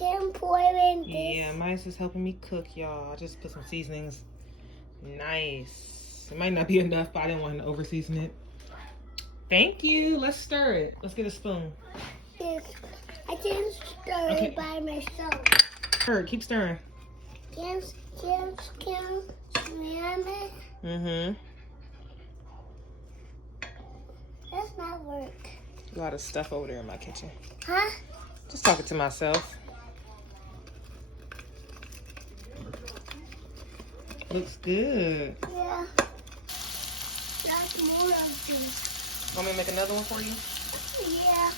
can pour in this. Yeah, Mice is helping me cook, y'all. I just put some seasonings. Nice. It might not be enough, but I didn't want to over season it. Thank you. Let's stir it. Let's get a spoon. Yes. I can stir it by myself. Stir it. Keep stirring. Can slam it? Mm-hmm. That's not work. A lot of stuff over there in my kitchen. Huh? Just talking to myself. Looks good. Yeah. That's more of this. Want me to make another one for you? Yeah.